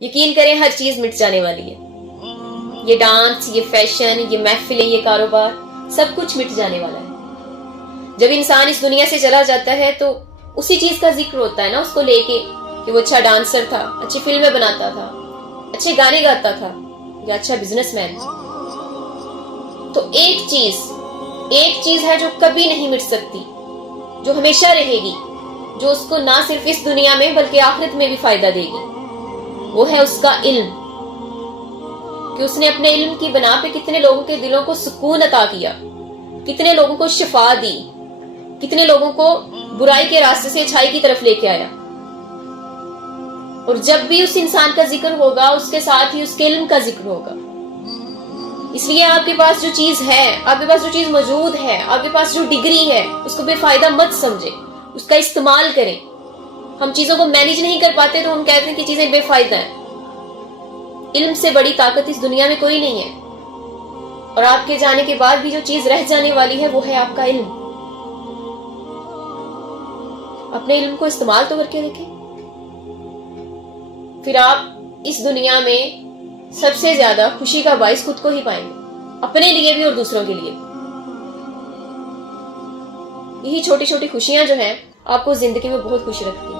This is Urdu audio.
یقین کریں ہر چیز مٹ جانے والی ہے. یہ ڈانس، یہ فیشن، یہ محفلیں، یہ کاروبار، سب کچھ مٹ جانے والا ہے. جب انسان اس دنیا سے چلا جاتا ہے تو اسی چیز کا ذکر ہوتا ہے نا اس کو لے کے کہ وہ اچھا ڈانسر تھا، اچھی فلمیں بناتا تھا، اچھے گانے گاتا تھا، یا اچھا بزنس مین. تو ایک چیز ہے جو کبھی نہیں مٹ سکتی، جو ہمیشہ رہے گی، جو اس کو نہ صرف اس دنیا میں بلکہ آخرت میں بھی فائدہ دے گی. وہ ہے اس کا علم، کہ اس نے اپنے علم کی بنا پہ کتنے لوگوں کے دلوں کو سکون عطا کیا، کتنے لوگوں کو شفا دی، کتنے لوگوں کو برائی کے راستے سے اچھائی کی طرف لے کے آیا. اور جب بھی اس انسان کا ذکر ہوگا اس کے ساتھ ہی اس کے علم کا ذکر ہوگا. اس لیے آپ کے پاس جو چیز ہے، آپ کے پاس جو چیز موجود ہے، آپ کے پاس جو ڈگری ہے، اس کو بے فائدہ مت سمجھے، اس کا استعمال کریں. ہم چیزوں کو مینج نہیں کر پاتے تو ہم کہتے ہیں کہ چیزیں بے فائدہ ہیں. علم سے بڑی طاقت اس دنیا میں کوئی نہیں ہے، اور آپ کے جانے کے بعد بھی جو چیز رہ جانے والی ہے وہ ہے آپ کا علم. اپنے علم کو استعمال تو کر کے دیکھیں، پھر آپ اس دنیا میں سب سے زیادہ خوشی کا باعث خود کو ہی پائیں گے، اپنے لیے بھی اور دوسروں کے لیے. یہی چھوٹی چھوٹی خوشیاں جو ہیں آپ کو زندگی میں بہت خوش رکھتی ہیں.